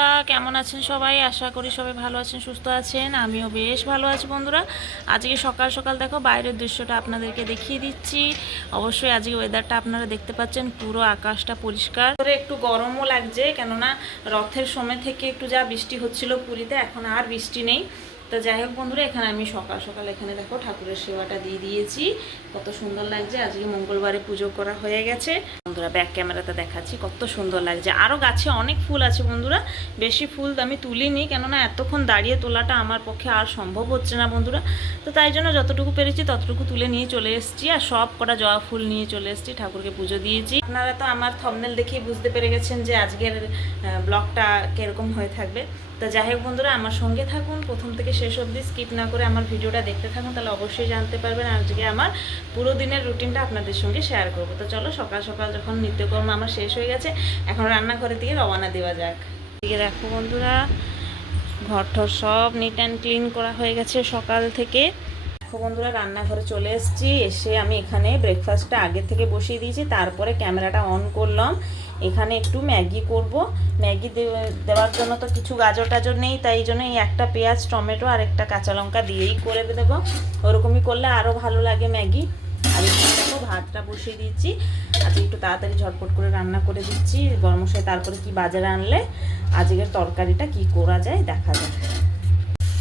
বন্ধুরা, কেমন আছেন সবাই? আশা করি সবাই ভালো আছেন, সুস্থ আছেন। আমিও বেশ ভালো আছি বন্ধুরা। আজকে সকাল সকাল দেখো বাইরের দৃশ্যটা আপনাদেরকে দেখিয়ে দিচ্ছি। অবশ্যই আজকে ওয়েদারটা আপনারা দেখতে পাচ্ছেন, পুরো আকাশটা পরিষ্কার। একটু গরমও লাগছে, কেননা রথের সময় থেকে একটু যা বৃষ্টি হচ্ছিল পুরীতে, এখন আর বৃষ্টি নেই। তো যাই হোক বন্ধুরা, এখানে আমি সকাল সকাল এখানে দেখো ঠাকুরের সেবাটা দিয়ে দিয়েছি। কত সুন্দর লাগছে। আজকে মঙ্গলবারে পুজো করা হয়ে গেছে বন্ধুরা। ব্যাক ক্যামেরাতে দেখাচ্ছি কত সুন্দর লাগছে। আরও গাছে অনেক ফুল আছে বন্ধুরা, বেশি ফুল আমি তুলিনি, কেননা এতক্ষণ দাঁড়িয়ে তোলাটা আমার পক্ষে আর সম্ভব হচ্ছে না বন্ধুরা। তো তাই জন্য যতটুকু পেরেছি ততটুকু তুলে নিয়ে চলে এসেছি, আর সব কটা জবা ফুল নিয়ে চলে এসেছি, ঠাকুরকে পুজো দিয়েছি। আপনারা তো আমার থম্বনেল দেখেই বুঝতে পেরে গেছেন যে আজকের ব্লগটা কীরকম হয়ে থাকবে। তো যাই হোক বন্ধুরা, আমার সঙ্গে থাকুন, প্রথম থেকে শেষ অবধি স্কিপ না করে আমার ভিডিওটা দেখতে থাকুন, তাহলে অবশ্যই জানতে পারবেন আজকে আমার পুরো দিনের রুটিনটা আপনাদের সঙ্গে শেয়ার করবো। তো চলো, সকাল সকাল যখন নিত্যকর্ম আমার শেষ হয়ে গেছে, এখন রান্নাঘরের দিকে রওনা দেওয়া যাক। দিকে দেখো বন্ধুরা, ঘর ঠর সব নিট অ্যান্ড ক্লিন করা হয়ে গেছে সকাল থেকে। দেখো বন্ধুরা, রান্নাঘরে চলে এসেছি। এসে আমি এখানে ব্রেকফাস্টটা আগে থেকে বসিয়ে দিয়েছি, তারপরে ক্যামেরাটা অন করলাম। এখানে একটু ম্যাগি করব। ম্যাগি দেওয়ার জন্য তো কিছু গাজর টাজর নেই, তাই জন্য এই একটা পেঁয়াজ, টমেটো আর একটা কাঁচা লঙ্কা দিয়েই করে দেবো। ওরকমই করলে আরও ভালো লাগে ম্যাগি। আর এখানে দেখো ভাতটা বসিয়ে দিচ্ছি। আজকে একটু তাড়াতাড়ি ঝটপট করে রান্না করে দিচ্ছি। গরম মশলা তারপরে কি বাজারে আনলে আজকের তরকারিটা কি করা যায় দেখা যায়।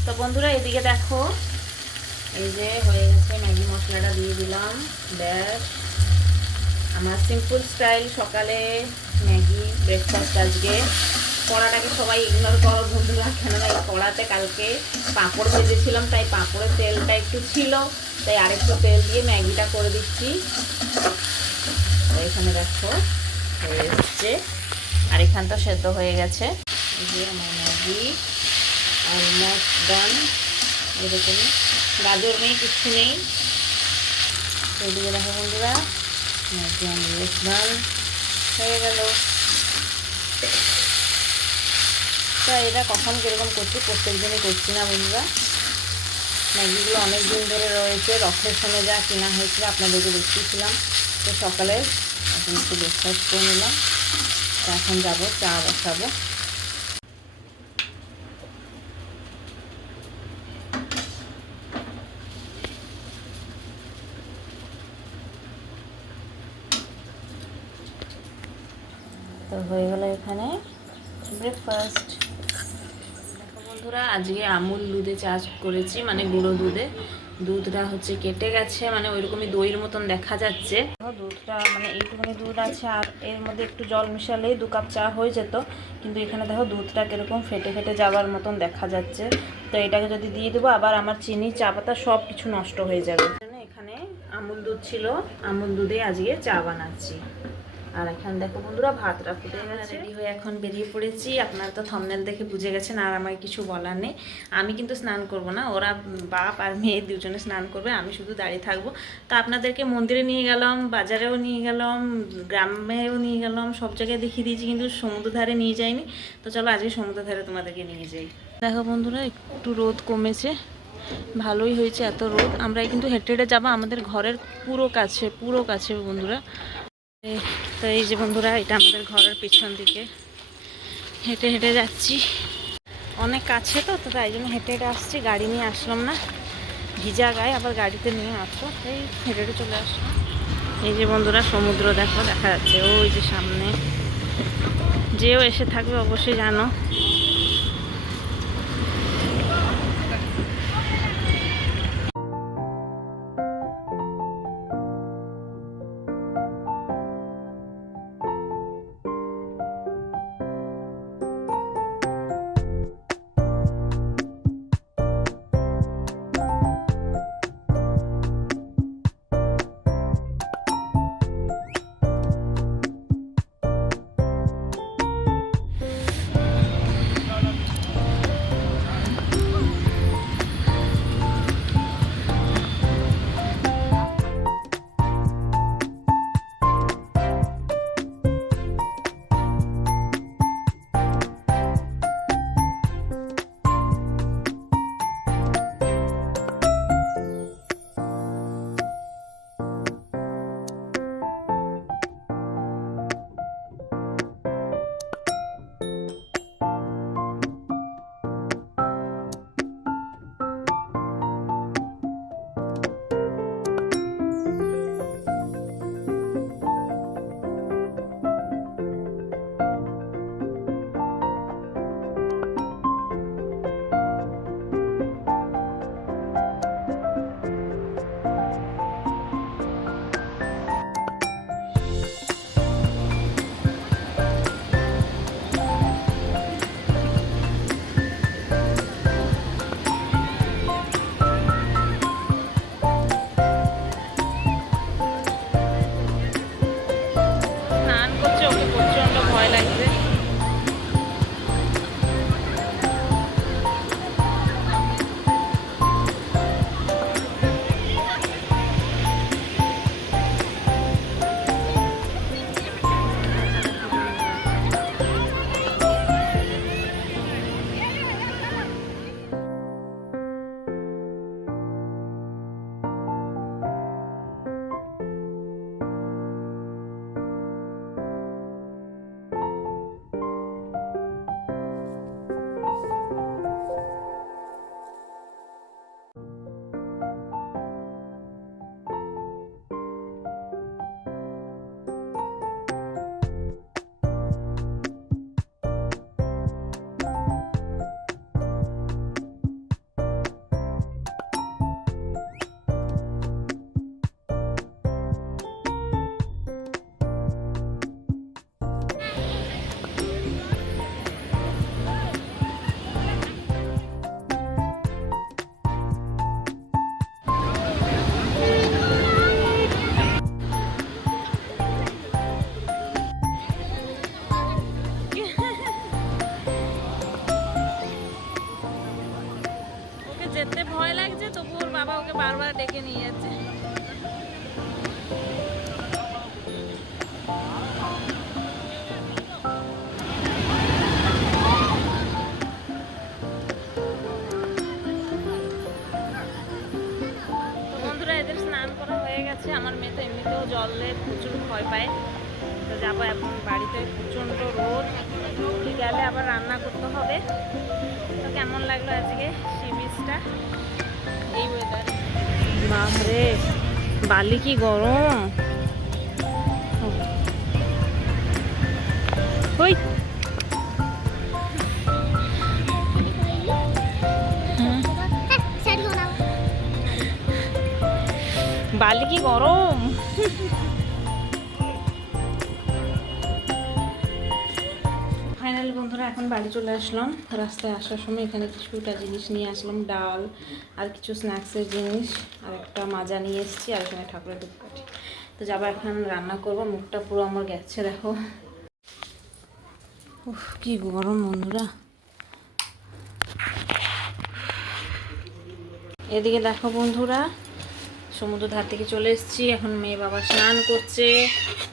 তো বন্ধুরা, এদিকে দেখো, এই যে হয়ে গেছে, ম্যাগি মশলাটা দিয়ে দিলাম। ব্যাস, আমার সিম্পল স্টাইল সকালে ম্যাগি ব্রেকফাস্ট আজকে। কড়াটাকে সবাই ইগনোর করো বন্ধুরা, কেননা এই কড়াতে কালকে পাঁপড় ভেজেছিলাম, তাই পাঁপড়ের তেলটা একটু ছিল, তাই আরেকটু তেল দিয়ে ম্যাগিটা করে দিচ্ছি। এখানে দেখো হয়ে এসছে, আর এখানটা সেদ্ধ হয়ে গেছে। এই যে আমার ম্যাগি অলমোস্ট ডান। এরকমই গাজর নেই, কিচ্ছু নেই। এদিকে দেখো বন্ধুরা, ম্যাগি অলমোস্ট ডান হয়ে গেল। তো এটা কখন কীরকম করছি, প্রত্যেক দিনই করছি না বন্ধুরা। ম্যাগিগুলো অনেক দিন ধরে রয়েছে, রথের সময় যা কেনা হয়েছিল আপনাদেরকে দেখিয়েছিলাম। তো সকালে এখন একটু ব্রেকফাস্ট করে নিলাম। তো এখন যাবো চা বসাবো। তো হয়ে গেল এখানে ব্রেকফাস্ট। দেখো বন্ধুরা, আজকে আমুল দুধে চা করেছি, মানে গুঁড়ো দুধে। দুধটা হচ্ছে কেটে গেছে, মানে ওইরকমই দইয়ের মতন দেখা যাচ্ছে। দুধটা মানে এইটুকুনি দুধ আছে, আর এর মধ্যে একটু জল মিশালেই 2 কাপ চা হয়ে যেত, কিন্তু এখানে দেখো দুধটা কীরকম ফেটে ফেটে যাওয়ার মতন দেখা যাচ্ছে। তো এটাকে যদি দিয়ে দেবো, আবার আমার চিনি, চা পাতা সব কিছু নষ্ট হয়ে যাবে। এখানে আমুল দুধ ছিল, আমুল দুধে আজকে চা বানাচ্ছি। আর এখানে দেখো বন্ধুরা, ভাতটা ফুটে গেছে, রেডি হয়ে এখন বেরিয়ে পড়েছি। আপনারা তো থাম্বনেল দেখে বুঝে গেছেন, আর আমার কিছু বলার নেই। আমি কিন্তু স্নান করব না, ওরা বাপ আর মেয়ে দুজনে স্নান করবে, আমি শুধু দাঁড়িয়ে থাকবো। তো আপনাদেরকে মন্দিরে নিয়ে গেলাম, বাজারেও নিয়ে গেলাম, গ্রামেও নিয়ে গেলাম, সব জায়গায় দেখিয়ে দিয়েছি, কিন্তু সমুদ্র ধারে নিয়ে যাইনি। তো চলো আজকে সমুদ্র ধারে তোমাদেরকে নিয়ে যাই। দেখো বন্ধুরা, একটু রোদ কমেছে, ভালোই হয়েছে এত রোদ। আমরা কিন্তু হেঁটে হেঁটে যাবো, আমাদের ঘরের পুরো কাছে বন্ধুরা। তো এই যে বন্ধুরা, এটা আমাদের ঘরের পিছন দিকে, হেঁটে হেঁটে যাচ্ছি। অনেক কাছে তো, তাই জন্য হেঁটে হেঁটে আসছি, গাড়ি নিয়ে আসলাম না। ভিজা গায়ে আবার গাড়িতে নিয়ে আসো, এই হেঁটে হেঁটে চলে আসলাম। এই যে বন্ধুরা, সমুদ্র দেখো দেখা যাচ্ছে ওই যে সামনে। যেও এসে থাকবে অবশ্যই জানো। বারবার ডেকে নিয়ে যাচ্ছে। বন্ধুরা এদের স্নান করা হয়ে গেছে। আমার মেয়ে তো এমনিতেও জলে প্রচুর ভয় পায়। তো যাবো এখন বাড়িতে, প্রচণ্ড রোদ, গেলে আবার রান্না করতে হবে। তো কেমন লাগলো আজকে সি বিচটা এই ওয়েদার? বাপরে বালি কি গরম! ওই বালি কি গরম! ফাইনালি বন্ধুরা এখন বাড়ি চলে আসলাম। রাস্তায় আসার সময় এখানে কিছুটা জিনিস নিয়ে আসলাম, ডাল আর কিছু স্ন্যাক্সের জিনিস, আর একটা মাজা নিয়ে এসেছি, আর এখানে ঠাকুরের ধূপকাঠি। তো যাবো এখন রান্না করবো। মুখটা পুরো আমার গেছে দেখো। উফ কি গরম বন্ধুরা। এদিকে দেখো বন্ধুরা, সমুদ্র ধার থেকে চলে এসেছি। এখন মেয়ে বাবা স্নান করছে,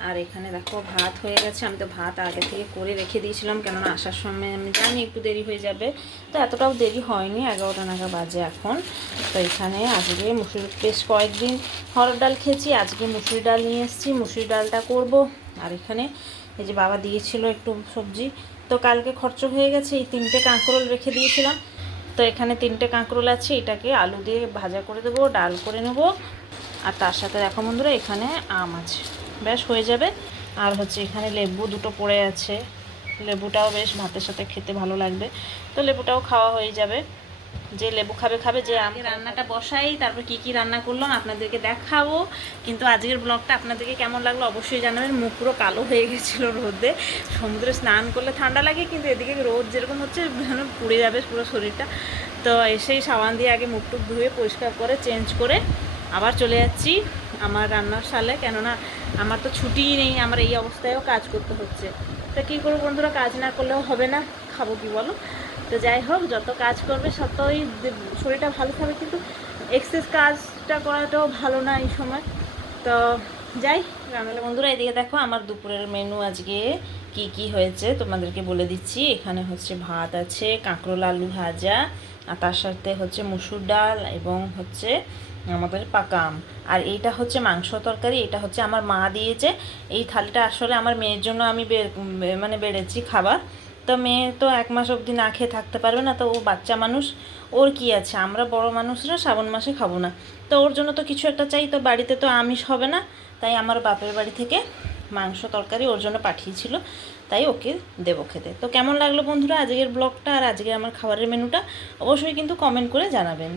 আর এখানে দেখো ভাত হয়ে গেছে। আমি তো ভাত আগে থেকে করে রেখে দিয়েছিলাম, কেননা আসার সময় আমি জানি একটু দেরি হয়ে যাবে। তো এতটাও দেরি হয়নি, 11টা নাগাদ বাজে এখন। তো এখানে আজকে মুসুরি, বেশ কয়েকদিন হরড় ডাল খেয়েছি, আজকে মুসুরি ডাল নিয়ে এসেছি, মুসুরি ডালটা করব। আর এখানে এই যে বাবা দিয়েছিল একটু সবজি, তো কালকে খরচ হয়ে গেছে। এই 3টে কাঁকরোল রেখে দিয়েছিলাম, তো এখানে 3টে কাঁকরোল আছে, এটাকে আলু দিয়ে ভাজা করে দেবো, ডাল করে নেব। আর তার সাথে দেখো বন্ধুরা এখানে আম আছে, বেশ হয়ে যাবে। আর হচ্ছে এখানে লেবু 2টো পড়ে আছে, লেবুটাও বেশ ভাতের সাথে খেতে ভালো লাগবে, তো লেবুটাও খাওয়া হয়ে যাবে। যে লেবু খাবে খাবে। যে আমি রান্নাটা বসাই, তারপর কি কি রান্না করলাম আপনাদেরকে দেখাবো। কিন্তু আজকের ব্লগটা আপনাদেরকে কেমন লাগলো অবশ্যই জানাবেন। মুখ পুরো কালো হয়ে গেছিলো রোদে, সমুদ্রে স্নান করলে ঠান্ডা লাগে, কিন্তু এদিকে রোদ যেরকম হচ্ছে যেন পুড়ে যাবে পুরো শরীরটা। তো এসেই সাবান দিয়ে আগে মুখ টুক ধুয়ে পরিষ্কার করে চেঞ্জ করে আবার চলে যাচ্ছি আমার রান্নার শালে, কেননা আমার তো ছুটিই নেই, আমার এই অবস্থায়ও কাজ করতে হচ্ছে। তো কী করবো বন্ধুরা, কাজ না করলেও হবে না, খাবো কি বলো। তো যাই হোক, যত কাজ করবে ততই শরীরটা ভালো থাকবে, কিন্তু এক্সেস কাজটা করাটাও ভালো না এই সময়। তো যাই রান্নাটা। বন্ধুরা এদিকে দেখো আমার দুপুরের মেনু আজকে কি কি হয়েছে তোমাদেরকে বলে দিচ্ছি। এখানে হচ্ছে ভাত আছে, কাঁকরোল আলু ভাজা, আর তার সাথে হচ্ছে মুসুর ডাল, এবং হচ্ছে আমাদের পাকা আম। আর এইটা হচ্ছে মাংস তরকারি, এটা হচ্ছে আমার মা দিয়েছে। এই থালিটা আসলে আমার মেয়ের জন্য আমি মানে বেড়েছি খাবার। তো মেয়ে তো 1 মাস অবধি না খেয়ে থাকতে পারবে না, তো ও বাচ্চা মানুষ, ওর কি আছে, আমরা বড় মানুষরা শ্রাবণ মাসে খাবো না, তো ওর জন্য তো কিছু একটা চাই। তো বাড়িতে তো আমিষ হবে না, তাই আমার বাপের বাড়ি থেকে মাংস তরকারি ওর জন্য পাঠিয়েছিল, তাই ওকে দেবো খেতে। তো কেমন লাগলো বন্ধুরা আজকের ব্লগটা আর আজকের আমার খাবারের মেনুটা, অবশ্যই কিন্তু কমেন্ট করে জানাবেন।